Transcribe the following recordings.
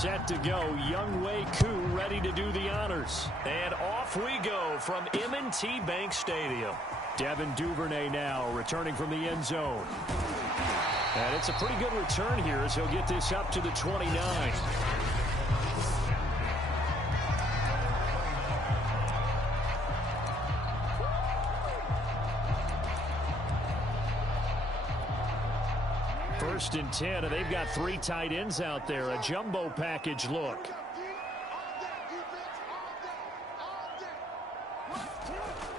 set to go. Younghoe Koo ready to do the honors. And off we go from M&T Bank Stadium. Devin Duvernay now returning from the end zone. And it's a pretty good return here as he'll get this up to the 29. First and 10, and they've got 3 tight ends out there. A jumbo package look.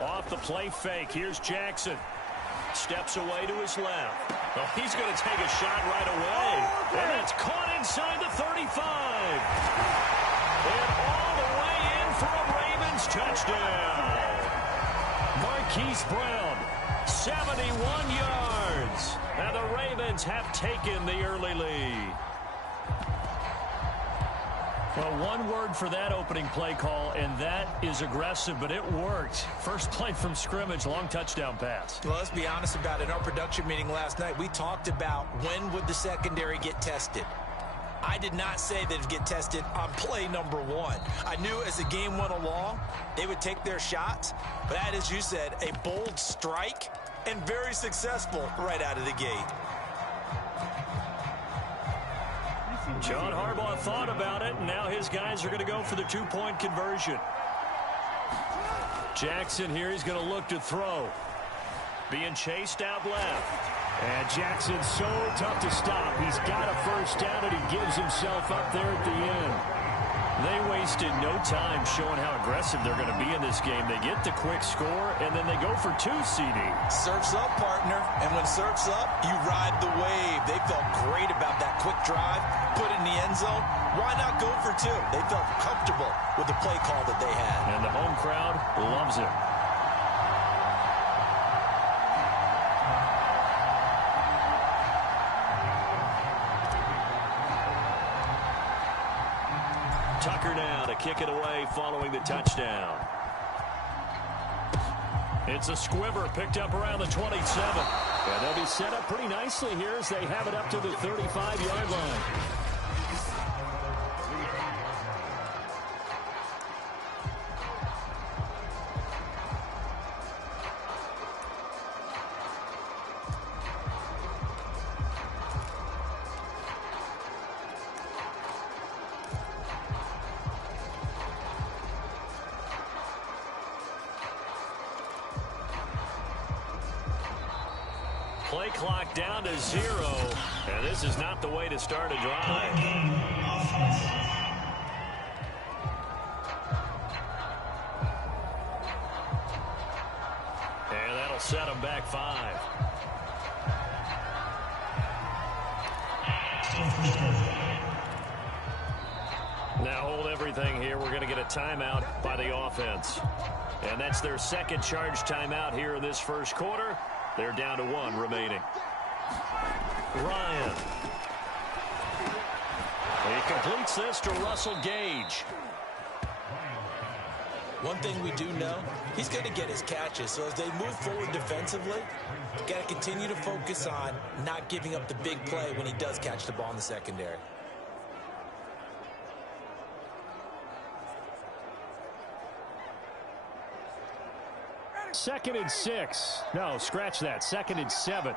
Off the play fake. Here's Jackson. Steps away to his left. Oh, he's going to take a shot right away. And that's caught inside the 35. And all the way in for a Ravens touchdown. Marquise Brown, 71 yards. And the Ravens have taken the early lead. Well, one word for that opening play call, and that is aggressive, but it worked. First play from scrimmage, long touchdown pass. Well, let's be honest about it. In our production meeting last night, we talked about when would the secondary get tested. I did not say that it'd get tested on play number 1. I knew as the game went along, they would take their shots, but that, as you said, a bold strike and very successful right out of the gate. John Harbaugh thought about it, and now his guys are going to go for the 2-point conversion. Jackson here, he's going to look to throw. Being chased out left. And Jackson's so tough to stop. He's got a first down, and he gives himself up there at the end. They wasted no time showing how aggressive they're going to be in this game. They get the quick score, and then they go for 2, CD. Surf's up, partner. And when surf's up, you ride the wave. They felt great about that quick drive, put it in the end zone. Why not go for 2? They felt comfortable with the play call that they had. And the home crowd loves it. Tucker now to kick it away following the touchdown. It's a squibber picked up around the 27. And they'll be set up pretty nicely here as they have it up to the 35-yard line. Play clock down to 0, and this is not the way to start a drive. And that'll set them back 5. Now hold everything here. We're going to get a timeout by the offense. And that's their second charge timeout here in this first quarter. They're down to 1 remaining. Ryan. He completes this to Russell Gage. One thing we do know, he's going to get his catches. So as they move forward defensively, got to continue to focus on not giving up the big play when he does catch the ball in the secondary. Second and 6. No, scratch that. Second and 7.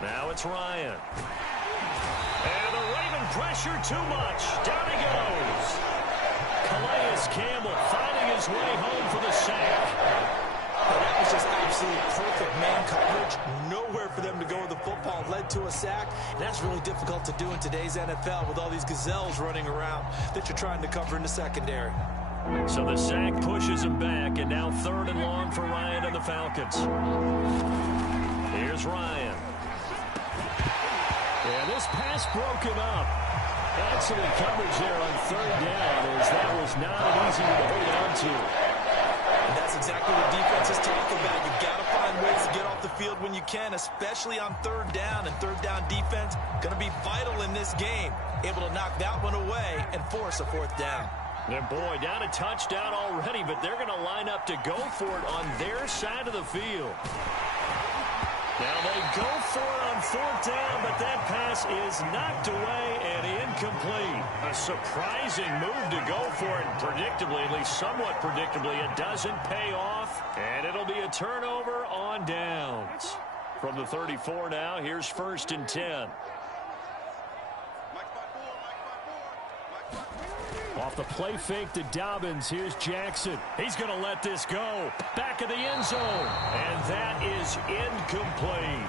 Now it's Ryan. And the Raven pressure too much. Down he goes. Calais Campbell finding his way home for the sack. And that was just absolute perfect man coverage. Nowhere for them to go with the football. Led to a sack. And that's really difficult to do in today's NFL with all these gazelles running around that you're trying to cover in the secondary. So the sack pushes him back, and now 3rd and long for Ryan and the Falcons. Here's Ryan. And this pass broken up. Excellent coverage there on 3rd down, as that was not an easy one to hold on to. And that's exactly what defenses talk about. You've got to find ways to get off the field when you can, especially on 3rd down. And 3rd down defense going to be vital in this game. Able to knock that one away and force a 4th down. And boy, down a touchdown already, but they're going to line up to go for it on their side of the field. Now they go for it on 4th down, but that pass is knocked away and incomplete. A surprising move to go for it. Predictably, at least somewhat predictably, it doesn't pay off, and it'll be a turnover on downs. From the 34 now, here's 1st and 10. Off the play fake to Dobbins. Here's Jackson. He's going to let this go. Back of the end zone. And that is incomplete.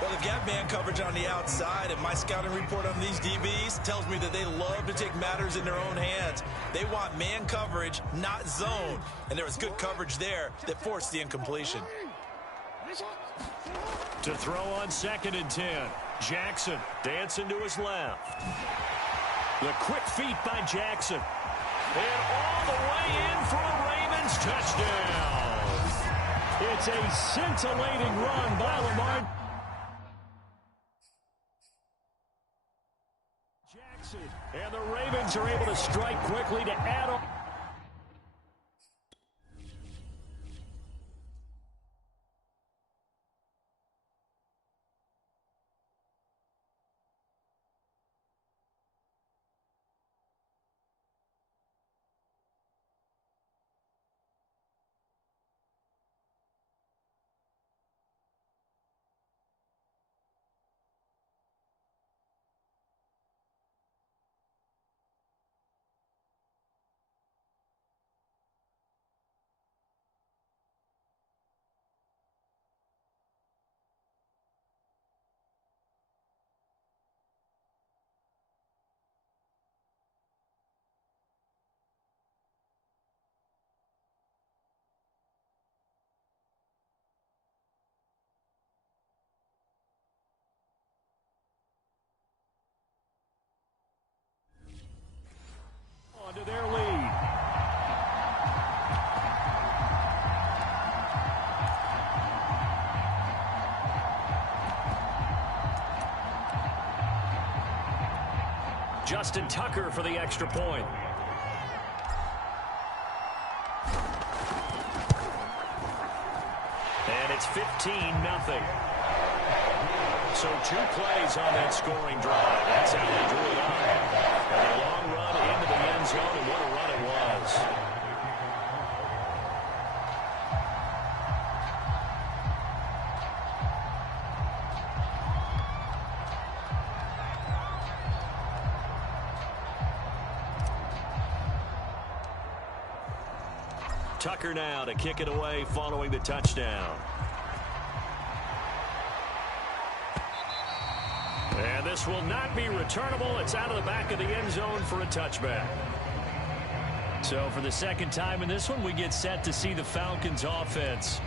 Well, they've got man coverage on the outside, and my scouting report on these DBs tells me that they love to take matters in their own hands. They want man coverage, not zone. And there was good coverage there that forced the incompletion. To throw on 2nd and 10. Jackson dancing to his left. The quick feet by Jackson. And all the way in for a Ravens touchdown. It's a scintillating run by Lamar Jackson. And the Ravens are able to strike quickly to add on. To their lead. Justin Tucker for the extra point. And it's 15-0. So 2 plays on that scoring drive. That's how they drew it up. And a long run into the end zone, and what a run it was. Tucker now to kick it away following the touchdown. And this will not be returnable. It's out of the back of the end zone for a touchback. So for the second time in this one, we get set to see the Falcons offense.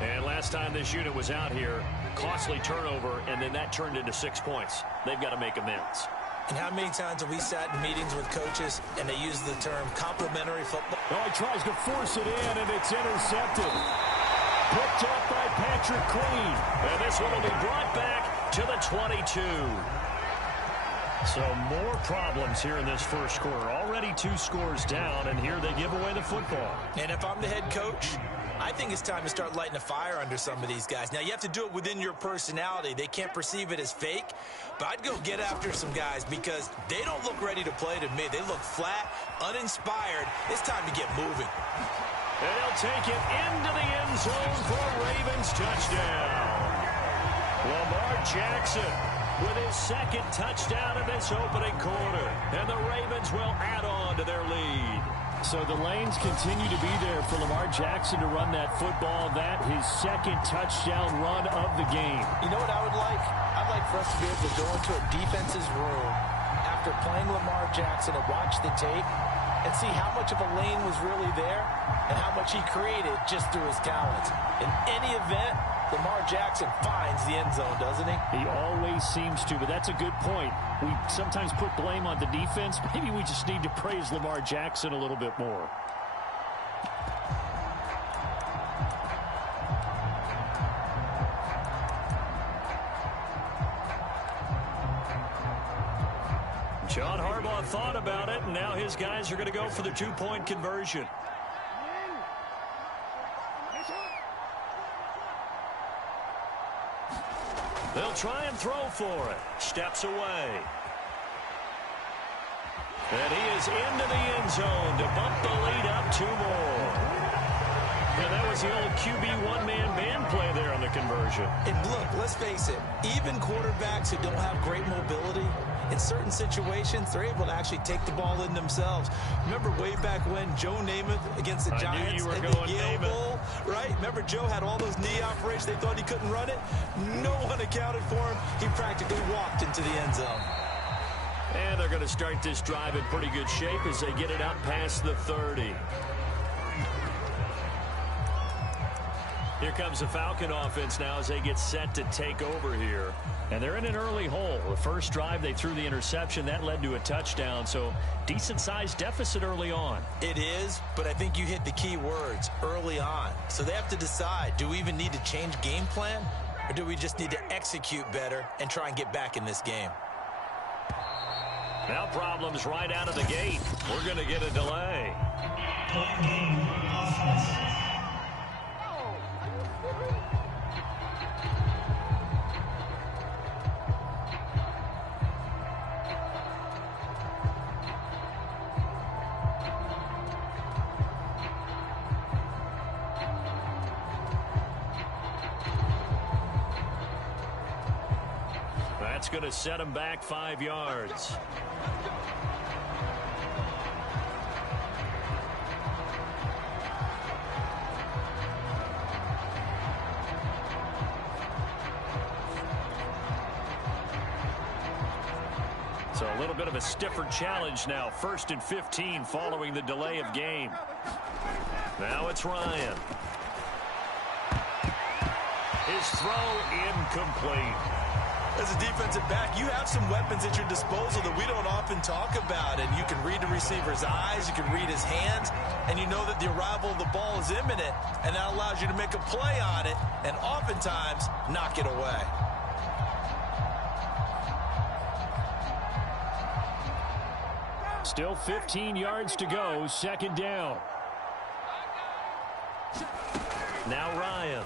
And last time this unit was out here, costly turnover, and then that turned into 6 points. They've got to make amends. And how many times have we sat in meetings with coaches and they use the term complementary football? Oh, he tries to force it in, and it's intercepted. Picked up by Patrick Queen. And this one will be brought back to the 22. So more problems here in this first quarter. Already 2 scores down, and here they give away the football. And if I'm the head coach, I think it's time to start lighting a fire under some of these guys. Now, you have to do it within your personality. They can't perceive it as fake, but I'd go get after some guys because they don't look ready to play to me. They look flat, uninspired. It's time to get moving. And he'll take it into the end zone for a Ravens touchdown. Lamar Jackson with his 2nd touchdown of this opening quarter. And the Ravens will add on to their lead. So the lanes continue to be there for Lamar Jackson to run that football. That his 2nd touchdown run of the game. You know what I would like? I'd like for us to be able to go into a defense's room after playing Lamar Jackson and watch the tape and see how much of a lane was really there and how much he created just through his talents. In any event, Lamar Jackson finds the end zone, doesn't he? He always seems to, but that's a good point. We sometimes put blame on the defense. Maybe we just need to praise Lamar Jackson a little bit more. John Harbaugh thought about it, and now his guys are going to go for the 2-point conversion. They'll try and throw for it. Steps away. And he is into the end zone to bump the lead up 2 more. And that was the old QB one-man band play there on the conversion. And look, let's face it, even quarterbacks who don't have great mobility, in certain situations, they're able to actually take the ball in themselves. Remember way back when Joe Namath against the Giants in the Yale Bowl, right? Remember Joe had all those knee operations. They thought he couldn't run it. No one accounted for him. He practically walked into the end zone. And they're going to start this drive in pretty good shape as they get it out past the 30. Here comes the Falcon offense now as they get set to take over here. And they're in an early hole. The first drive, they threw the interception. That led to a touchdown. So decent-sized deficit early on. It is, but I think you hit the key words, early on. So they have to decide, do we even need to change game plan? Or do we just need to execute better and try and get back in this game? Now problems right out of the gate. We're going to get a delay. That's going to set him back 5 yards. So a little bit of a stiffer challenge now. 1st and 15 following the delay of game. Now it's Ryan. His throw incomplete. As a defensive back, you have some weapons at your disposal that we don't often talk about. And you can read the receiver's eyes, you can read his hands, and you know that the arrival of the ball is imminent. And that allows you to make a play on it and oftentimes knock it away. Still 15 yards to go, 2nd down. Now Ryan.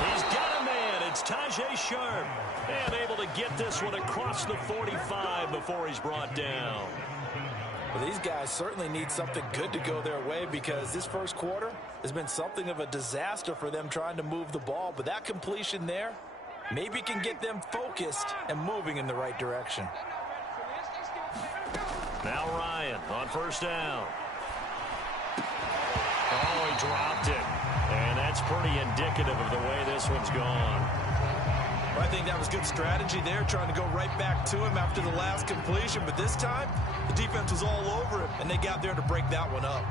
He's got a man. It's Tajae Sharpe. And able to get this one across the 45 before he's brought down. Well, these guys certainly need something good to go their way because this first quarter has been something of a disaster for them trying to move the ball. But that completion there maybe can get them focused and moving in the right direction. Now Ryan on 1st down. Oh, he dropped it. And that's pretty indicative of the way this one's gone. Well, I think that was good strategy there, trying to go right back to him after the last completion. But this time, the defense was all over him, and they got there to break that one up.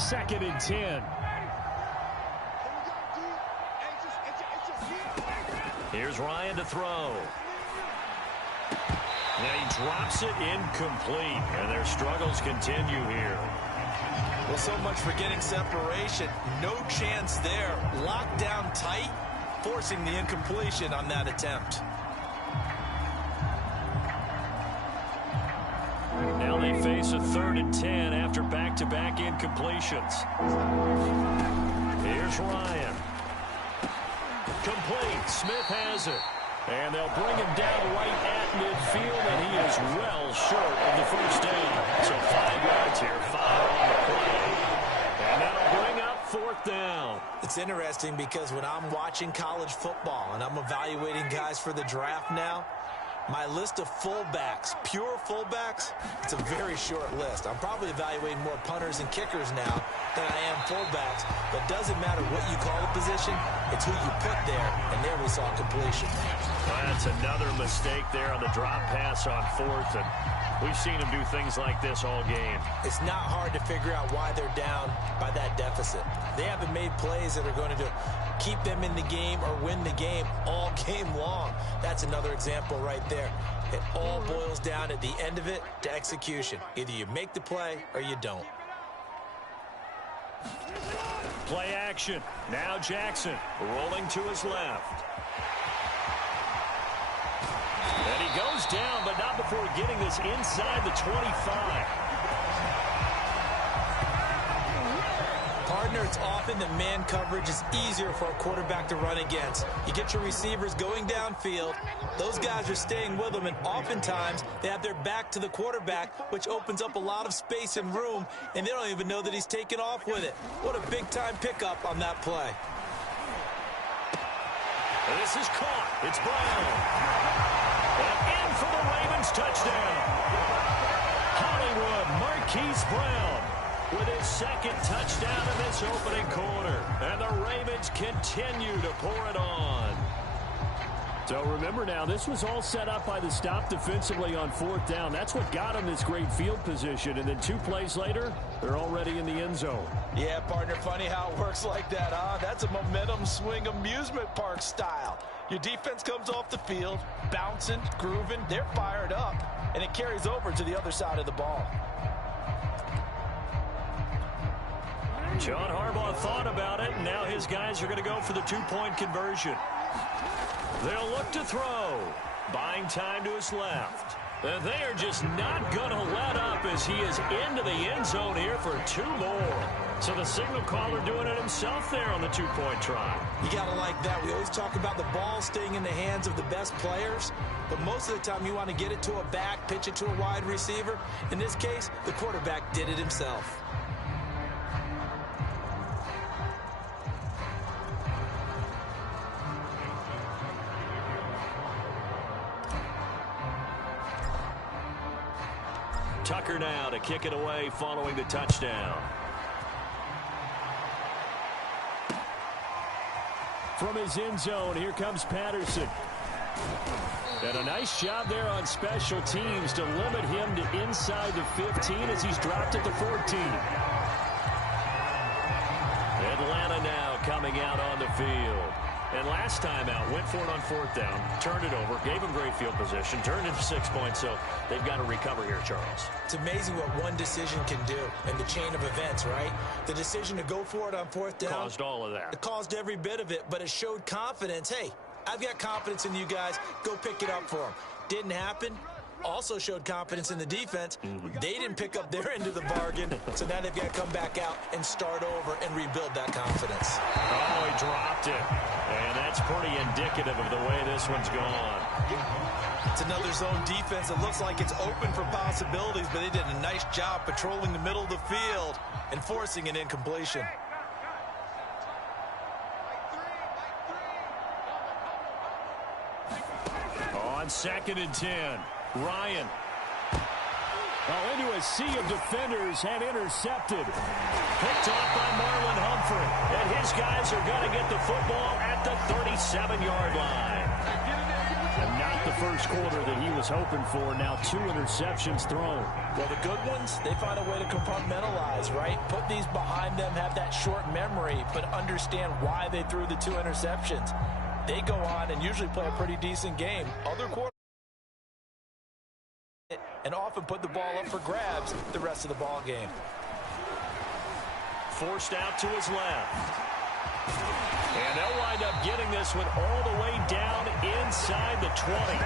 Second and 10. Here's Ryan to throw. Now he drops it incomplete, and their struggles continue here. Well, so much for getting separation. No chance there. Locked down tight, forcing the incompletion on that attempt. Now they face a 3rd and 10 after back-to-back incompletions. Here's Ryan. Complete. Smith has it. And they'll bring him down right at midfield, and he is well short of the 1st down. So 5 yards here, 5 on the play. And that'll bring up 4th down. It's interesting because when I'm watching college football and I'm evaluating guys for the draft now, my list of fullbacks, pure fullbacks, it's a very short list. I'm probably evaluating more punters and kickers now than I am fullbacks. But it doesn't matter what you call the position, it's who you put there. And there we saw completion. Well, that's another mistake there on the drop pass on 4th. And we've seen him do things like this all game. It's not hard to figure out why they're down by that deficit. They haven't made plays that are going to keep them in the game or win the game all game long. That's another example right there. It all boils down at the end of it to execution. Either you make the play or you don't. Play action. Now Jackson rolling to his left. And he goes down, but not before getting this inside the 25. Partner, it's often that man coverage is easier for a quarterback to run against. You get your receivers going downfield. Those guys are staying with them, and oftentimes they have their back to the quarterback, which opens up a lot of space and room, and they don't even know that he's taken off with it. What a big-time pickup on that play. This is caught. It's Brown. And in for the Ravens touchdown. Hollywood Marquise Brown with his second touchdown in this opening quarter. And the Ravens continue to pour it on. So remember now, this was all set up by the stop defensively on fourth down. That's what got them this great field position. And then 2 plays later, they're already in the end zone. Yeah, partner, funny how it works like that, huh? That's a momentum swing amusement park style. Your defense comes off the field, bouncing, grooving, they're fired up, and it carries over to the other side of the ball. John Harbaugh thought about it, and now his guys are going to go for the 2-point conversion. They'll look to throw. Buying time to his left. And they are just not going to let up as he is into the end zone here for 2 more. So the signal caller doing it himself there on the 2-point try. You got to like that. We always talk about the ball staying in the hands of the best players, but most of the time you want to get it to a back, pitch it to a wide receiver. In this case, the quarterback did it himself. Tucker now to kick it away following the touchdown. From his end zone, here comes Patterson. And a nice job there on special teams to limit him to inside the 15 as he's dropped at the 14. Atlanta now coming out on the field. And last time out, went for it on fourth down, turned it over, gave him great field position, turned it to 6 points, so they've got to recover here, Charles. It's amazing what one decision can do in the chain of events, right? The decision to go for it on fourth down. Caused all of that. It caused every bit of it, but it showed confidence. Hey, I've got confidence in you guys. Go pick it up for them. Didn't happen. Also showed confidence in the defense. They didn't pick up their end of the bargain, so now they've got to come back out and start over and rebuild that confidence. Oh, he dropped it. And that's pretty indicative of the way this one's gone. It's another zone defense. It looks like it's open for possibilities, but they did a nice job patrolling the middle of the field and forcing an incompletion. On 2nd and 10, Ryan. Oh, into a sea of defenders and intercepted. Picked off by Marlon Humphrey. And his guys are going to get the football at the 37-yard line. And not the first quarter that he was hoping for. Now 2 interceptions thrown. Well, the good ones, they find a way to compartmentalize, right? Put these behind them, have that short memory, but understand why they threw the 2 interceptions. They go on and usually play a pretty decent game. Other quarterbacks and often put the ball up for grabs the rest of the ball game. Forced out to his left. And they'll wind up getting this one all the way down inside the 20.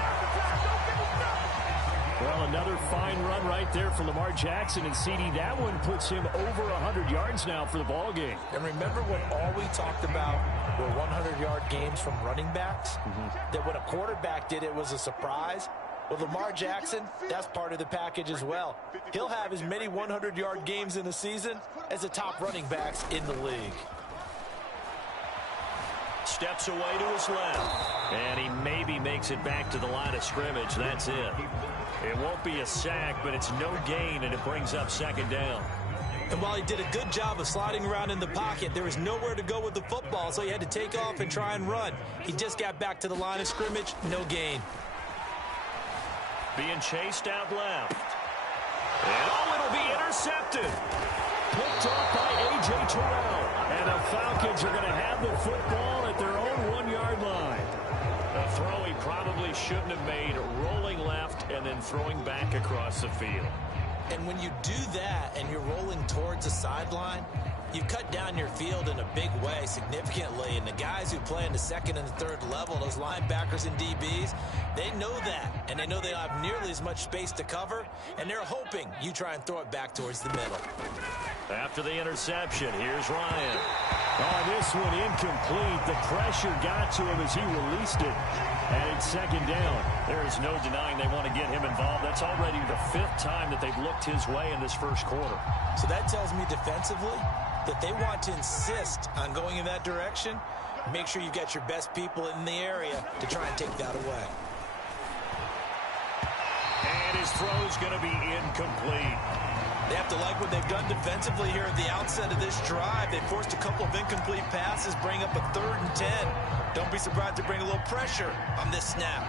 Well, another fine run right there for Lamar Jackson and CD. That one puts him over 100 yards now for the ball game. And remember when all we talked about were 100-yard games from running backs? That when a quarterback did it was a surprise? Well, Lamar Jackson, that's part of the package as well. He'll have as many 100-yard games in the season as the top running backs in the league. Steps away to his left. And he maybe makes it back to the line of scrimmage. That's it. It won't be a sack, but it's no gain, and it brings up 2nd down. And while he did a good job of sliding around in the pocket, there was nowhere to go with the football, so he had to take off and try and run. He just got back to the line of scrimmage, no gain. Being chased out left. And oh, it'll be intercepted. Picked off by A.J. Terrell. And the Falcons are going to have the football at their own 1-yard line. A throw he probably shouldn't have made, rolling left and then throwing back across the field. And when you do that and you're rolling towards the sideline, You cut down your field in a big way, significantly, and the guys who play in the second and the third level, those linebackers and DBs, they know that, and they know they don't have nearly as much space to cover, and they're hoping you try and throw it back towards the middle. After the interception, here's Ryan. Oh, this one incomplete. The pressure got to him as he released it. And it's second down. There is no denying they want to get him involved. That's already the 5th time that they've looked his way in this first quarter. So that tells me defensively that they want to insist on going in that direction. Make sure you get your best people in the area to try and take that away. And his throw's going to be incomplete. They have to like what they've done defensively here at the outset of this drive. They forced a couple of incomplete passes, bring up a 3rd and 10. Don't be surprised to bring a little pressure on this snap.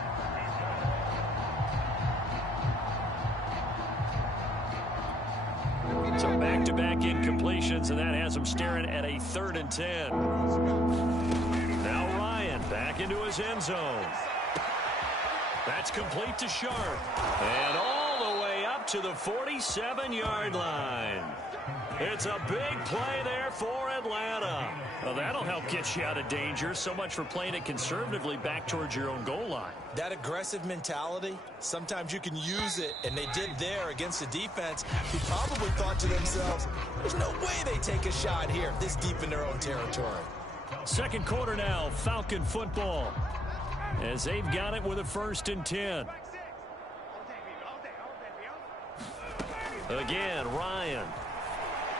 So back-to-back incompletions, and that has them staring at a 3rd and 10. Now Ryan back into his end zone. That's complete to Sharp. And all the way up to the 47-yard line. It's a big play there for Atlanta. Well, that'll help get you out of danger. So much for playing it conservatively back towards your own goal line. That aggressive mentality, sometimes you can use it, and they did there against the defense who probably thought to themselves, there's no way they take a shot here this deep in their own territory. Second quarter now, Falcon football, as they've got it with a 1st and 10. Again, Ryan.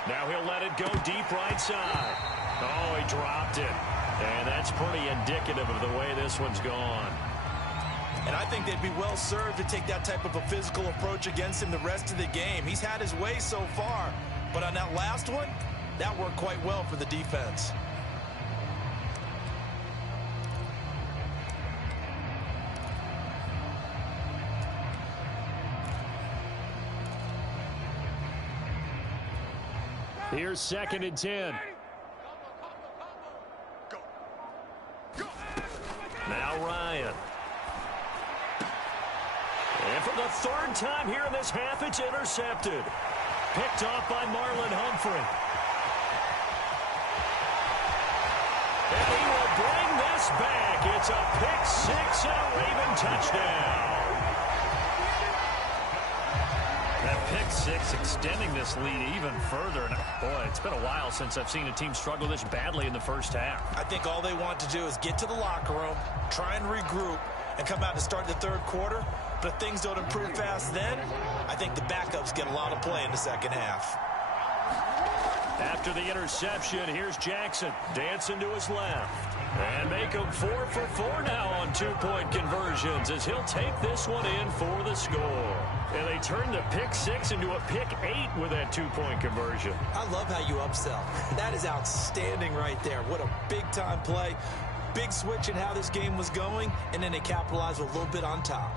Now he'll let it go deep right side. Oh, he dropped it. And that's pretty indicative of the way this one's gone. And I think they'd be well served to take that type of a physical approach against him the rest of the game. He's had his way so far, but on that last one, that worked quite well for the defense. Here's 2nd and 10. Now Ryan. And for the 3rd time here in this half, it's intercepted. Picked off by Marlon Humphrey. And he will bring this back. It's a pick 6 and a Raven touchdown. That pick 6 extending this lead even further. And boy, it's been a while since I've seen a team struggle this badly in the first half. I think all they want to do is get to the locker room, try and regroup, and come out to start the 3rd quarter. But if things don't improve fast then, I think the backups get a lot of play in the second half. After the interception, here's Jackson dancing to his left. And make him 4 for 4 now on 2-point conversions as he'll take this one in for the score. And they turn the pick 6 into a pick 8 with that 2-point conversion. I love how you upsell. That is outstanding right there. What a big-time play. Big switch in how this game was going, and then they capitalized with a little bit on top.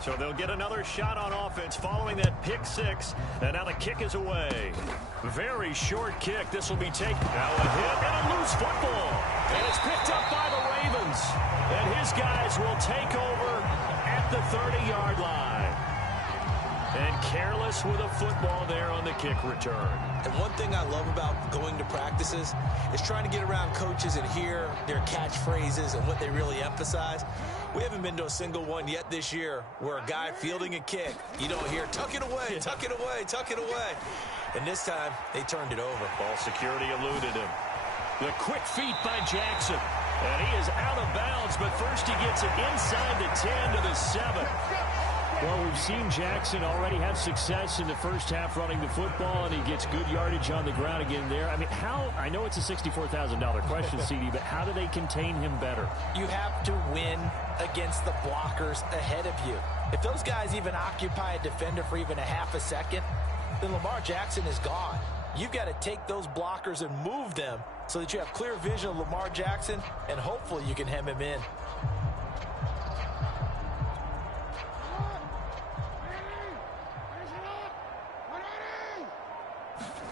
So they'll get another shot on offense following that pick 6. And now the kick is away. Very short kick. This will be taken. Now a hit and a loose football. And it's picked up by the Ravens. And his guys will take over at the 30-yard line. And careless with a football there on the kick return. And one thing I love about going to practices is trying to get around coaches and hear their catchphrases and what they really emphasize. We haven't been to a single one yet this year where a guy fielding a kick, you don't hear, tuck it away, tuck it away, tuck it away. And this time, they turned it over. Ball security eluded him. The quick feet by Jackson. And he is out of bounds, but first he gets it inside the 10 to the 7. Well, we've seen Jackson already have success in the first half running the football, and he gets good yardage on the ground again there. I mean, I know it's a $64,000 question, CD, but how do they contain him better? You have to win against the blockers ahead of you. If those guys even occupy a defender for even a half a second, then Lamar Jackson is gone. You've got to take those blockers and move them so that you have clear vision of Lamar Jackson, and hopefully you can hem him in.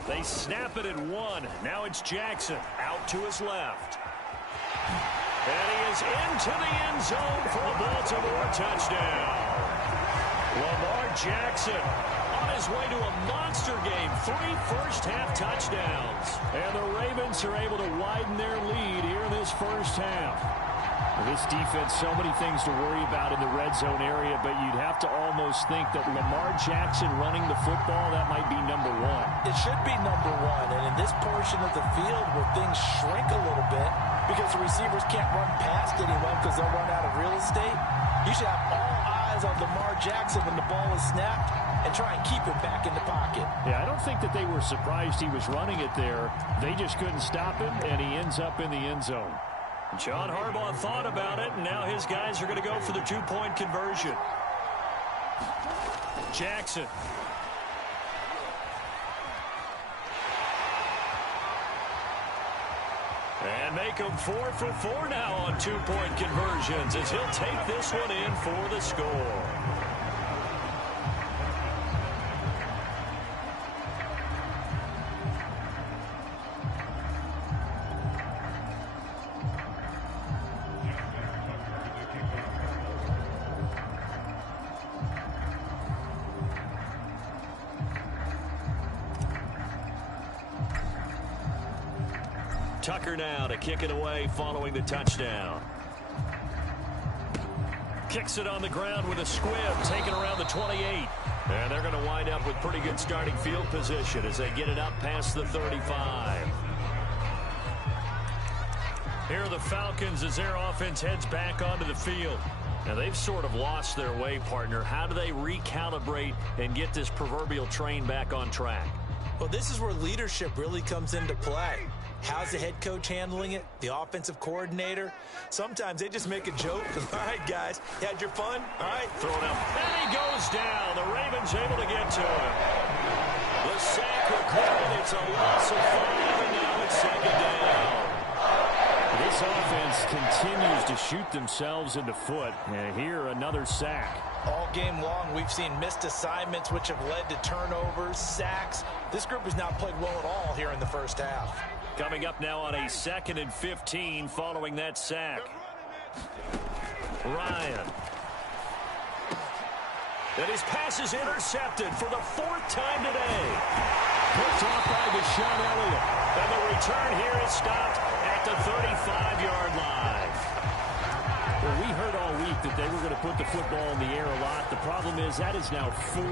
They snap it at 1. Now it's Jackson out to his left. And he is into the end zone for a Baltimore touchdown. Lamar Jackson on his way to a monster game. 3 first-half touchdowns. And the Ravens are able to widen their lead here in this first half. This defense, so many things to worry about in the red zone area, but you'd have to almost think that Lamar Jackson running the football, that might be number 1. It should be number 1, and in this portion of the field where things shrink a little bit because the receivers can't run past anyone because they'll run out of real estate, you should have all eyes on Lamar Jackson when the ball is snapped and try and keep it back in the pocket. Yeah, I don't think that they were surprised he was running it there. They just couldn't stop him, and he ends up in the end zone. John Harbaugh thought about it, and now his guys are going to go for the 2-point conversion. Jackson. And make him 4 for 4 now on 2-point conversions as he'll take this one in for the score. Tucker now to kick it away following the touchdown. Kicks it on the ground with a squib, taken around the 28. And they're going to wind up with pretty good starting field position as they get it up past the 35. Here are the Falcons as their offense heads back onto the field. Now, they've sort of lost their way, partner. How do they recalibrate and get this proverbial train back on track? Well, this is where leadership really comes into play. How's the head coach handling it? The offensive coordinator? Sometimes they just make a joke. All right, guys, you had your fun? All right, throw it up. And he goes down. The Ravens able to get to him. The sack recorded. It's a loss of 5, and now it's second down. This offense continues to shoot themselves in the foot. And here, another sack. All game long, we've seen missed assignments, which have led to turnovers, sacks. This group has not played well at all here in the first half. Coming up now on a 2nd and 15 following that sack. Ryan. And his pass is intercepted for the 4th time today. Picked off by Deshaun Elliott. And the return here is stopped at the 35-yard line. Well, we heard all week that they were going to put the football in the air a lot. The problem is that is now 4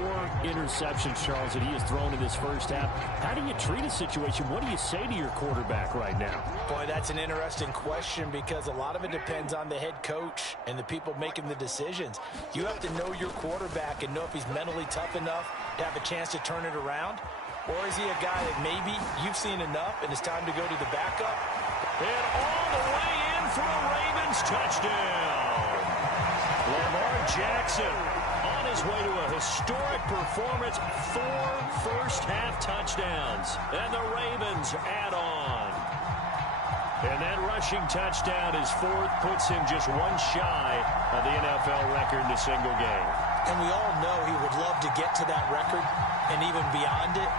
interceptions, Charles, that he has thrown in this first half. How do you treat a situation? What do you say to your quarterback right now? Boy, that's an interesting question because a lot of it depends on the head coach and the people making the decisions. You have to know your quarterback and know if he's mentally tough enough to have a chance to turn it around. Or is he a guy that maybe you've seen enough and it's time to go to the backup? And all the way in for a Ravens touchdown. Lamar Jackson on his way to a historic performance. 4 first-half touchdowns. And the Ravens add on. And that rushing touchdown, his 4th, puts him just 1 shy of the NFL record in a single game. And we all know he would love to get to that record and even beyond it.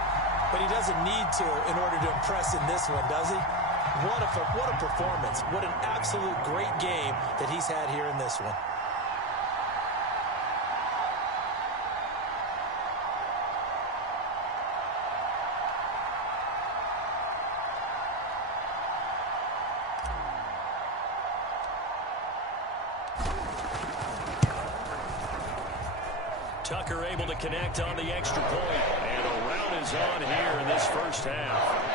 But he doesn't need to in order to impress in this one, does he? What a performance. What an absolute great game that he's had here in this one. Tucker able to connect on the extra point. And a rout is on here in this first half.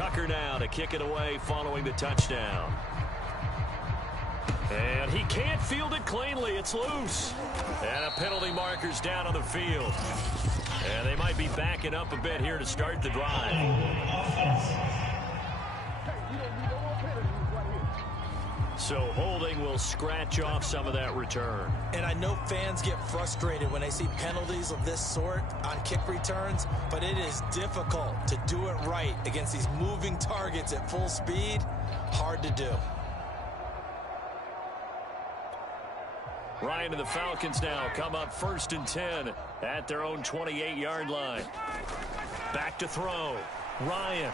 Tucker now to kick it away following the touchdown. And he can't field it cleanly. It's loose. And a penalty marker's down on the field. And they might be backing up a bit here to start the drive. So holding will scratch off some of that return. And I know fans get frustrated when they see penalties of this sort on kick returns, but it is difficult to do it right against these moving targets at full speed. Hard to do. Ryan and the Falcons now come up 1st and 10 at their own 28-yard line. Back to throw. Ryan.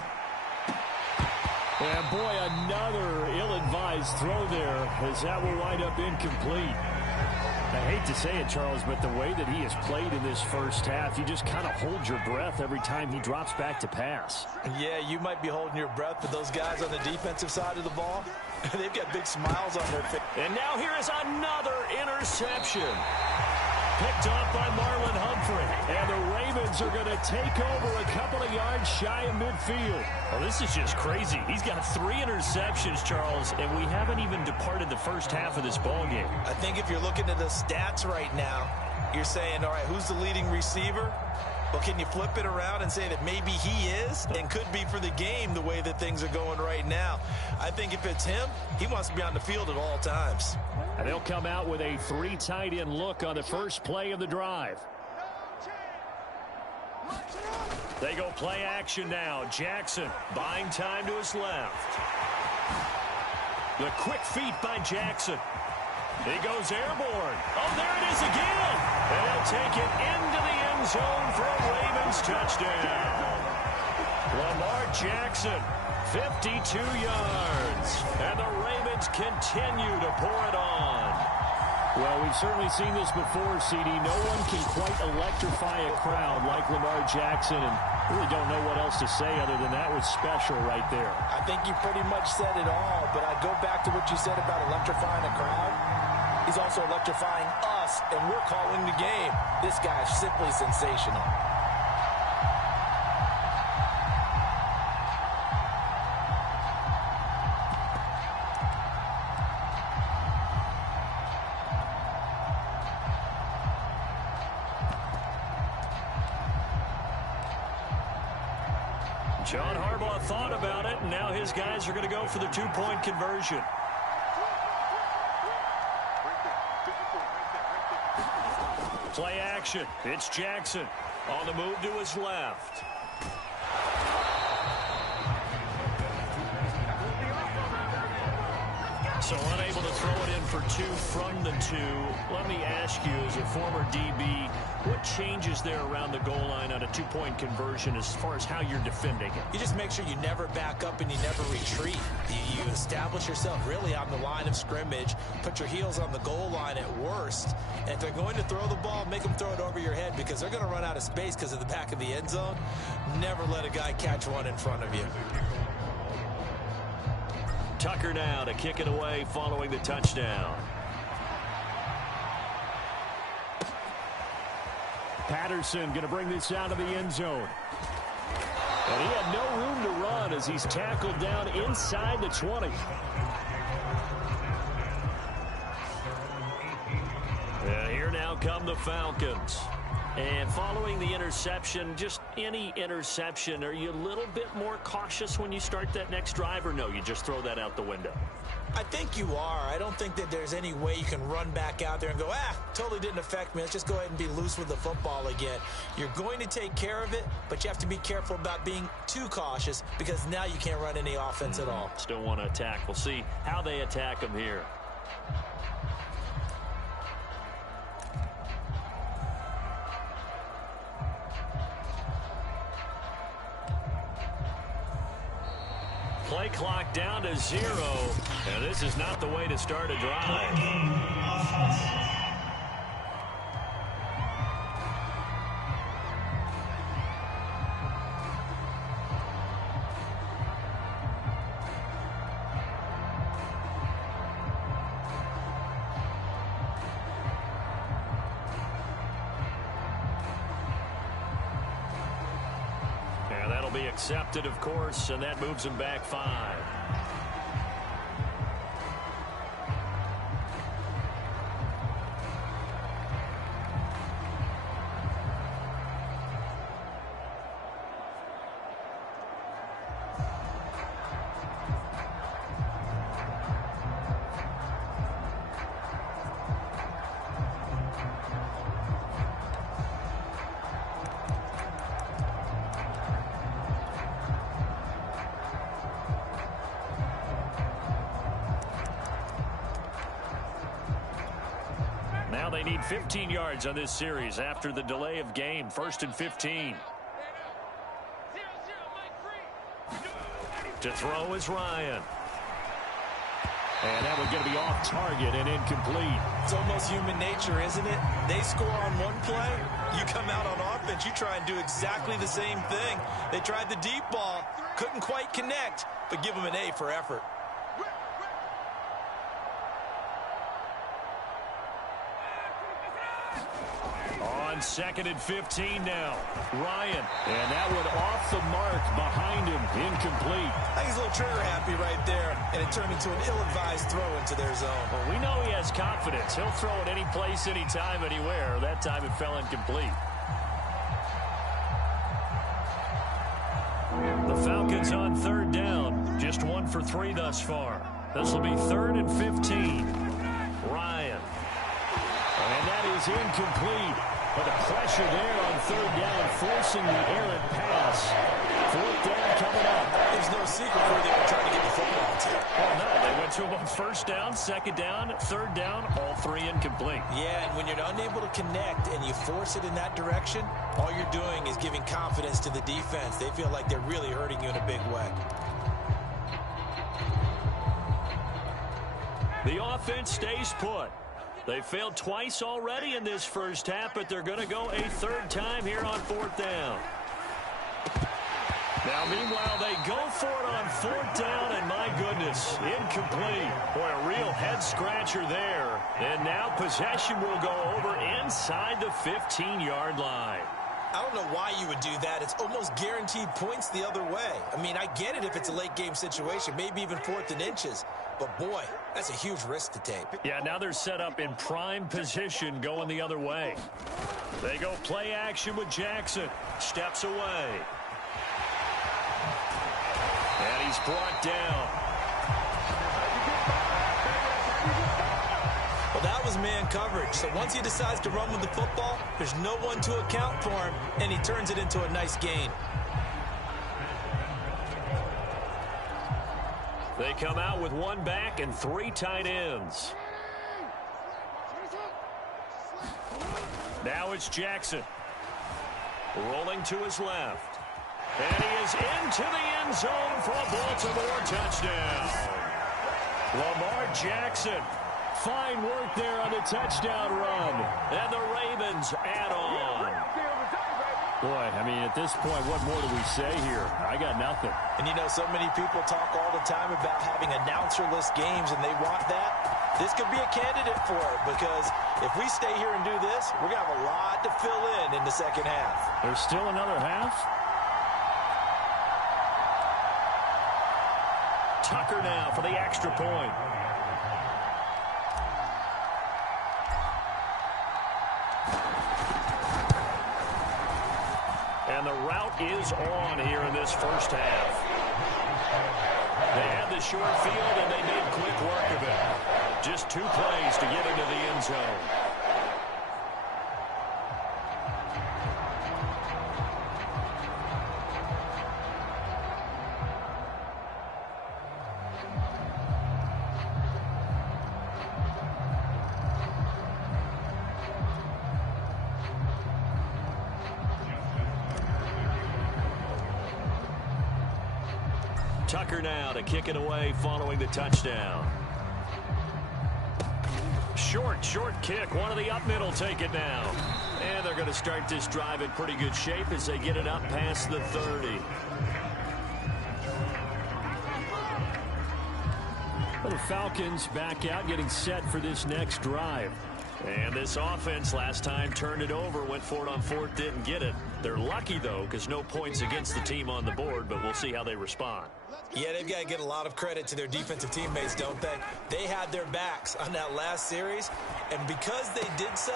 And boy, another ill-advised throw there, as that will wind up incomplete. I hate to say it, Charles, but the way that he has played in this first half, you just kind of hold your breath every time he drops back to pass. Yeah, you might be holding your breath, but those guys on the defensive side of the ball, they've got big smiles on their face. And now here is another interception. Picked off by Marlon Humphrey. And the Ravens are going to take over a couple of yards shy of midfield. Well, this is just crazy. He's got 3 interceptions, Charles, and we haven't even departed the first half of this ballgame. I think if you're looking at the stats right now, you're saying, all right, who's the leading receiver? Well, can you flip it around and say that maybe he is and could be for the game the way that things are going right now? I think if it's him, he wants to be on the field at all times. And they'll come out with a 3 tight end look on the first play of the drive. They go play action now. Jackson buying time to his left. The quick feet by Jackson. He goes airborne. Oh, there it is again. And they'll take it into the end zone for a Ravens touchdown. Lamar Jackson, 52 yards. And the Ravens continue to pour it on. Well, we've certainly seen this before, CD. No one can quite electrify a crowd like Lamar Jackson, and really don't know what else to say other than that was special right there. I think you pretty much said it all, but I go back to what you said about electrifying a crowd. He's also electrifying us, and we're calling the game. This guy's simply sensational. John Harbaugh thought about it, and now his guys are going to go for the 2-point conversion. Play action. It's Jackson on the move to his left. So unable to throw it in for 2 from the 2. Let me ask you, as a former DB, what changes there around the goal line on a 2-point conversion as far as how you're defending it? You just make sure you never back up and you never retreat. You establish yourself really on the line of scrimmage, put your heels on the goal line at worst. And if they're going to throw the ball, make them throw it over your head because they're going to run out of space because of the back of the end zone. Never let a guy catch one in front of you. Tucker now to kick it away following the touchdown. Patterson going to bring this out of the end zone. And he had no room to run as he's tackled down inside the 20. And here now come the Falcons. And following the interception, just any interception, are you a little bit more cautious when you start that next drive, or no, you just throw that out the window? I think you are. I don't think that there's any way you can run back out there and go, totally didn't affect me. Let's just go ahead and be loose with the football again. You're going to take care of it, but you have to be careful about being too cautious because now you can't run any offense at all. Still want to attack. We'll see how they attack them here. Play clock down to 0, and this is not the way to start a drive. That'll be accepted, of course, and that moves him back 5. Now they need 15 yards on this series after the delay of game. 1st and 15. To throw is Ryan. And that one's going to be off target and incomplete. It's almost human nature, isn't it? They score on one play. You come out on offense, you try and do exactly the same thing. They tried the deep ball, couldn't quite connect, but give them an A for effort. On 2nd and 15 now. Ryan. And that one off the mark behind him. Incomplete. I think he's a little trigger happy right there, and it turned into an ill-advised throw into their zone. Well, we know he has confidence. He'll throw it any place, anytime, anywhere. That time it fell incomplete. The Falcons on 3rd down. Just 1 for 3 thus far. This will be 3rd and 15. Ryan. And that is incomplete. But the pressure there on 3rd down, forcing the errant pass. 4th down coming up. There's no secret where they were trying to get the football to. Oh, no. They went to him on 1st down, 2nd down, 3rd down, all 3 incomplete. Yeah, and when you're unable to connect and you force it in that direction, all you're doing is giving confidence to the defense. They feel like they're really hurting you in a big way. The offense stays put. They failed twice already in this first half, but they're going to go a 3rd time here on 4th down. Now, meanwhile, they go for it on 4th down, and my goodness, incomplete. Boy, a real head-scratcher there. And now possession will go over inside the 15-yard line. I don't know why you would do that. It's almost guaranteed points the other way. I mean, I get it if it's a late-game situation, maybe even 4th and inches. But, boy, that's a huge risk to take. Yeah, now they're set up in prime position going the other way. They go play action with Jackson. Steps away. And he's brought down. Well, that was man coverage. So once he decides to run with the football, there's no one to account for him, and he turns it into a nice gain. They come out with 1 back and 3 tight ends. Now it's Jackson. Rolling to his left. And he is into the end zone for a Baltimore touchdown. Lamar Jackson. Fine work there on the touchdown run. And the Ravens add on. Boy, I mean, at this point, what more do we say here? I got nothing. And, you know, so many people talk all the time about having announcer-less games, and they want that. This could be a candidate for it, because if we stay here and do this, we're going to have a lot to fill in the second half. There's still another half? Tucker now for the extra point. And the route is on here in this first half. They had the short field, and they made quick work of it. Just 2 plays to get into the end zone. Tucker now to kick it away following the touchdown. Short kick. One of the up middle take it now. And they're going to start this drive in pretty good shape as they get it up past the 30. Well, the Falcons back out getting set for this next drive. And this offense last time turned it over, went for it on fourth, didn't get it. They're lucky, though, because no points against the team on the board, but we'll see how they respond. Yeah, they've got to get a lot of credit to their defensive teammates, don't they? They had their backs on that last series, and because they did so,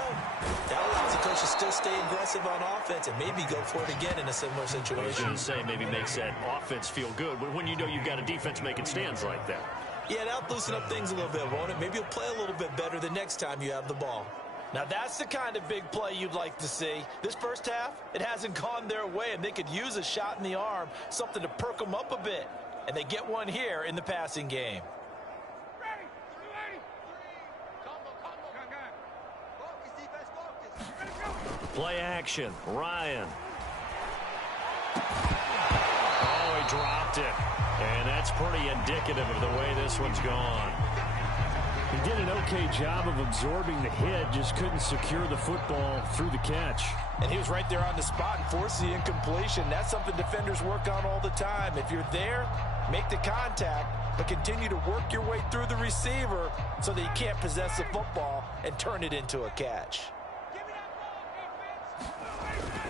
that allows the coach to still stay aggressive on offense and maybe go for it again in a similar situation. I was going to say, maybe makes that offense feel good when you know you've got a defense making stands like that. Yeah, that'll loosen up things a little bit, won't it? Maybe you'll play a little bit better the next time you have the ball. Now, that's the kind of big play you'd like to see. This first half, it hasn't gone their way, and they could use a shot in the arm, something to perk them up a bit. And they get one here in the passing game. Play action. Ryan. Oh, he dropped it. And that's pretty indicative of the way this one's gone. He did an okay job of absorbing the hit, just couldn't secure the football through the catch. And he was right there on the spot and forced the incompletion. That's something defenders work on all the time. If you're there, make the contact, but continue to work your way through the receiver so that you can't possess the football and turn it into a catch.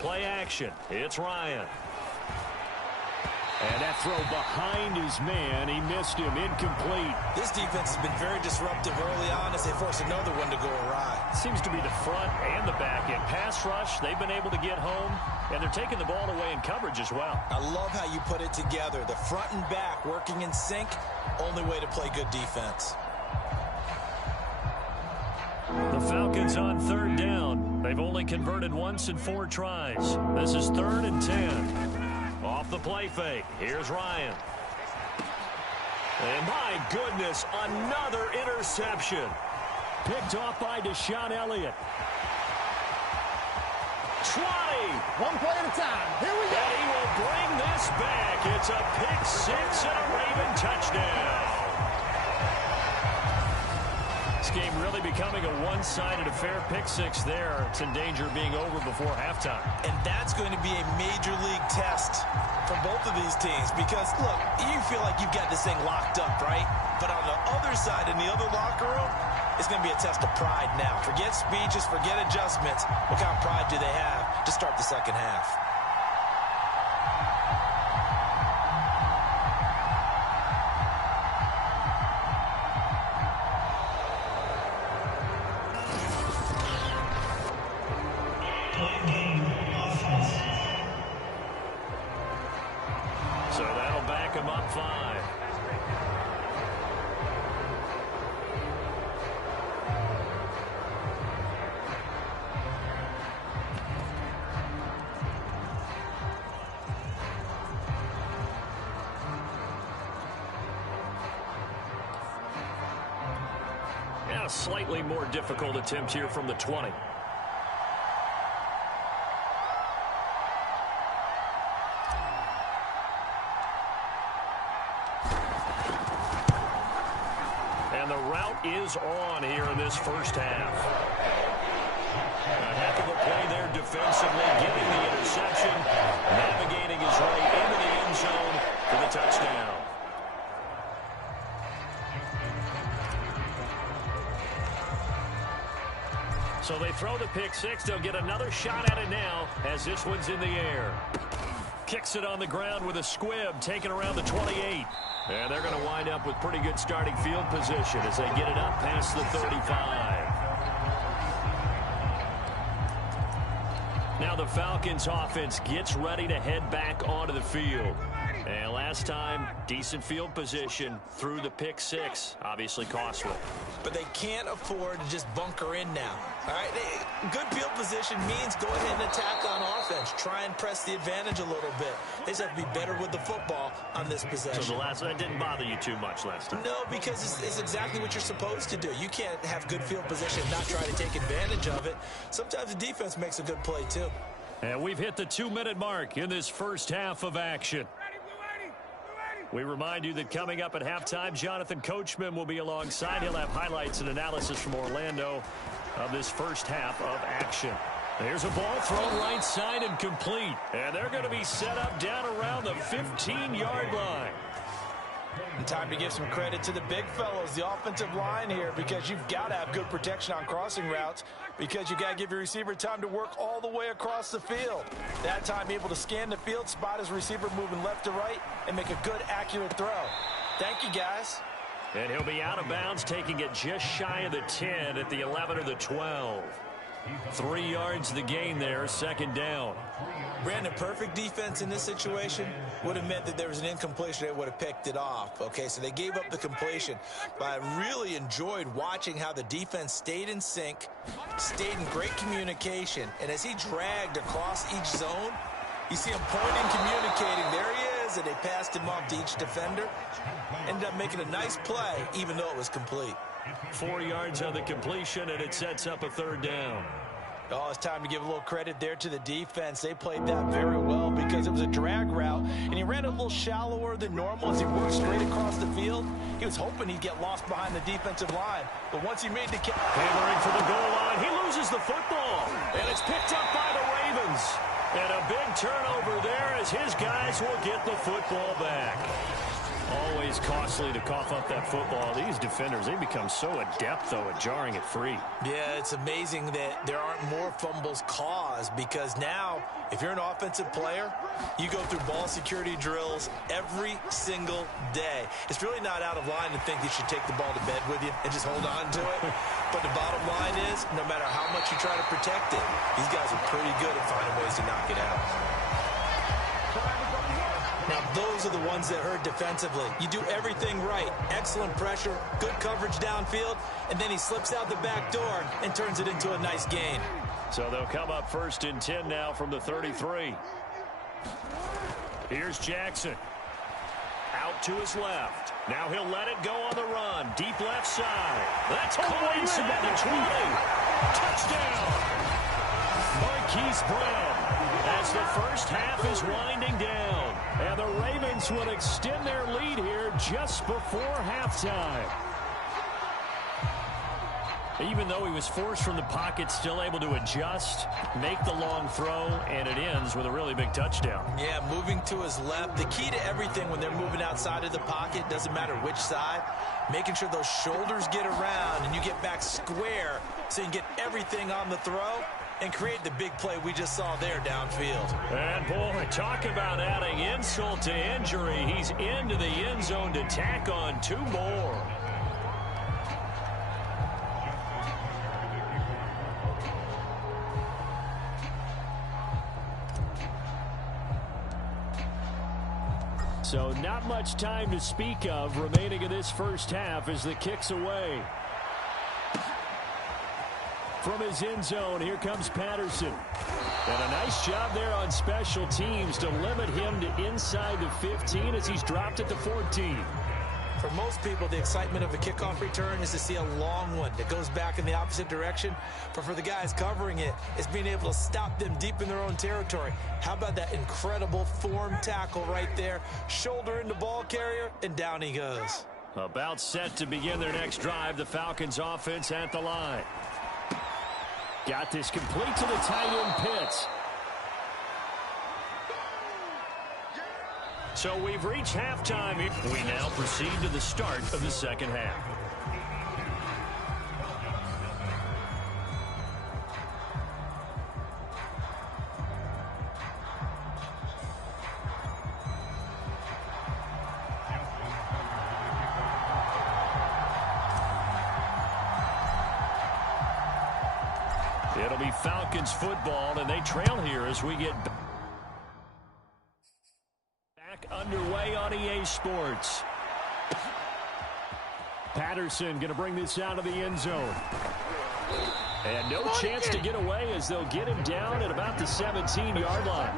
Play action. It's Ryan. And that throw behind his man, he missed him, incomplete. This defense has been very disruptive early on as they force another one to go awry. Seems to be the front and the back end. Pass rush, they've been able to get home, and they're taking the ball away in coverage as well. I love how you put it together. The front and back working in sync, only way to play good defense. The Falcons on third down. They've only converted once in 4 tries. This is 3rd and 10. Off the play fake. Here's Ryan. And my goodness, another interception. Picked off by Deshaun Elliott. 20. One play at a time. Here we go. And he will bring this back. It's a pick 6 and a Raven touchdown. This game really becoming a one-sided affair. Pick 6 there. It's in danger of being over before halftime. And that's going to be a major league test for both of these teams because, look, you feel like you've got this thing locked up, right? But on the other side, in the other locker room, it's going to be a test of pride now. Forget speeches, forget adjustments. What kind of pride do they have to start the second half? So that'll back him up 5. Yeah, a slightly more difficult attempt here from the 20. And the route is on here in this first half. A heck of a play there defensively, getting the interception, navigating his way into the end zone for the touchdown. So they throw the pick 6. They'll get another shot at it now as this one's in the air. Kicks it on the ground with a squib, taken around the 28. And they're going to wind up with pretty good starting field position as they get it up past the 35. Now the Falcons offense gets ready to head back onto the field. And last time, decent field position through the pick 6. Obviously costly. But they can't afford to just bunker in now. All right, good field position means go ahead and attack on offense. Try and press the advantage a little bit. They just have to be better with the football on this possession. So that didn't bother you too much last time? No, because it's exactly what you're supposed to do. You can't have good field position and not try to take advantage of it. Sometimes the defense makes a good play too. And we've hit the 2-minute mark in this first half of action. We remind you that coming up at halftime, Jonathan Coachman will be alongside. He'll have highlights and analysis from Orlando of this first half of action. There's a ball thrown right side and complete. And they're going to be set up down around the 15-yard line. And time to give some credit to the big fellows, the offensive line here, because you've got to have good protection on crossing routes, because you got to give your receiver time to work all the way across the field. That time able to scan the field, spot his receiver moving left to right, and make a good, accurate throw. Thank you, guys. And he'll be out of bounds, taking it just shy of the 10 at the 11 or the 12. 3 yards the gain there, second down. Brandon, perfect defense in this situation would have meant that there was an incompletion that would have picked it off. Okay, so they gave up the completion. But I really enjoyed watching how the defense stayed in sync, stayed in great communication. And as he dragged across each zone, you see him pointing, communicating. There he is, and they passed him off to each defender. Ended up making a nice play, even though it was complete. 4 yards on the completion, and it sets up a third down. Oh, it's time to give a little credit there to the defense. They played that very well because it was a drag route, and he ran a little shallower than normal as he worked straight across the field. He was hoping he'd get lost behind the defensive line, but once he made the catch... Hammering for the goal line, he loses the football, and it's picked up by the Ravens. And a big turnover there as his guys will get the football back. Always costly to cough up that football. These defenders, they become so adept, though, at jarring it free. Yeah, it's amazing that there aren't more fumbles caused, because now, if you're an offensive player, you go through ball security drills every single day. It's really not out of line to think you should take the ball to bed with you and just hold on to it. But the bottom line is, no matter how much you try to protect it, these guys are pretty good at finding ways to knock it out. Now, those are the ones that hurt defensively. You do everything right. Excellent pressure, good coverage downfield, and then he slips out the back door and turns it into a nice gain. So they'll come up 1st and 10 now from the 33. Here's Jackson. Out to his left. Now he'll let it go on the run. Deep left side. That's caught inside the 20. Touchdown. Marquise Brown as the first half is winding down. And the Ravens will extend their lead here just before halftime. Even though he was forced from the pocket, still able to adjust, make the long throw, and it ends with a really big touchdown. Yeah, moving to his left. The key to everything when they're moving outside of the pocket, doesn't matter which side, making sure those shoulders get around and you get back square so you can get everything on the throw and create the big play we just saw there downfield. And, boy, talk about adding insult to injury. He's into the end zone to tack on 2 more. So not much time to speak of remaining in this first half as the kick's away. From his end zone, here comes Patterson. And a nice job there on special teams to limit him to inside the 15 as he's dropped at the 14. For most people, the excitement of a kickoff return is to see a long one that goes back in the opposite direction. But for the guys covering it, it's being able to stop them deep in their own territory. How about that incredible form tackle right there? Shoulder in the ball carrier, and down he goes. About set to begin their next drive, the Falcons offense at the line. Got this complete to the tight end Pitts. So we've reached halftime. We now proceed to the start of the second half. It'll be Falcons football, and they trail here as we get back underway on EA Sports. Patterson going to bring this out of the end zone. And no chance to get away as they'll get him down at about the 17-yard line.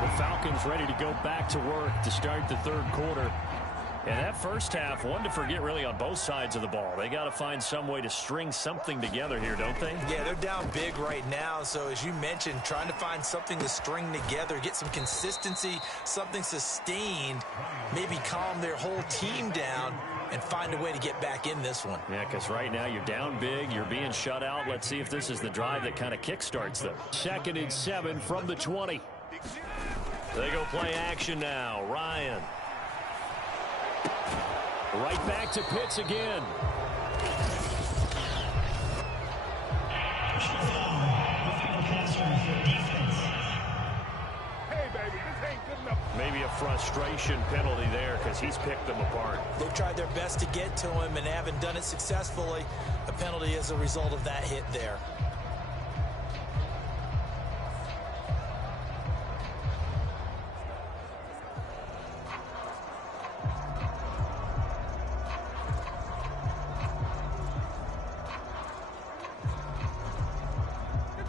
The Falcons ready to go back to work to start the third quarter. And that first half, one to forget really on both sides of the ball. They got to find some way to string something together here, don't they? Yeah, they're down big right now. So as you mentioned, trying to find something to string together, get some consistency, something sustained, maybe calm their whole team down and find a way to get back in this one. Yeah, because right now you're down big, you're being shut out. Let's see if this is the drive that kind of kickstarts them. 2nd and 7 from the 20. They go play action now. Ryan. Right back to Pitts again. Maybe a frustration penalty there because he's picked them apart. They've tried their best to get to him and haven't done it successfully. A penalty as a result of that hit there.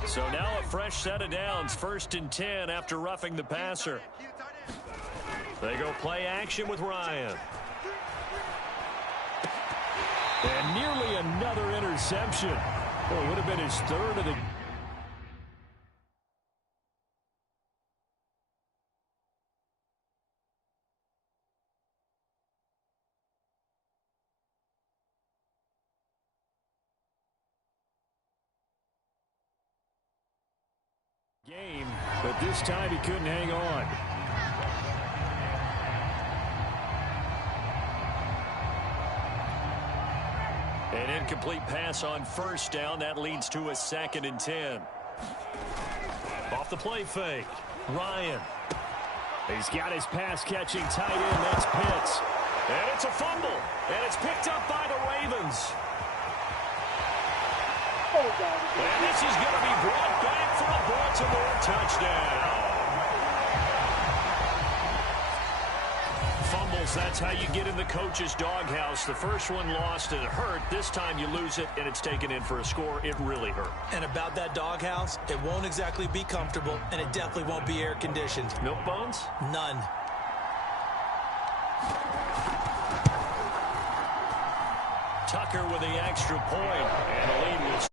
So now a fresh set of downs, 1st and 10 after roughing the passer. They go play action with Ryan. And nearly another interception. Well, it would have been his 3rd of the game, but this time he couldn't hang on. An incomplete pass on 1st down. That leads to a 2nd and 10. Off the play fake. Ryan. He's got his pass-catching tight end. That's Pitts. And it's a fumble. And it's picked up by the Ravens. And this is going to be brought back for a Baltimore touchdown. Fumbles, that's how you get in the coach's doghouse. The first one lost and it hurt. This time you lose it and it's taken in for a score. It really hurt. And about that doghouse, it won't exactly be comfortable, and it definitely won't be air-conditioned. Milk bones? None. Tucker with the extra point, and the lead was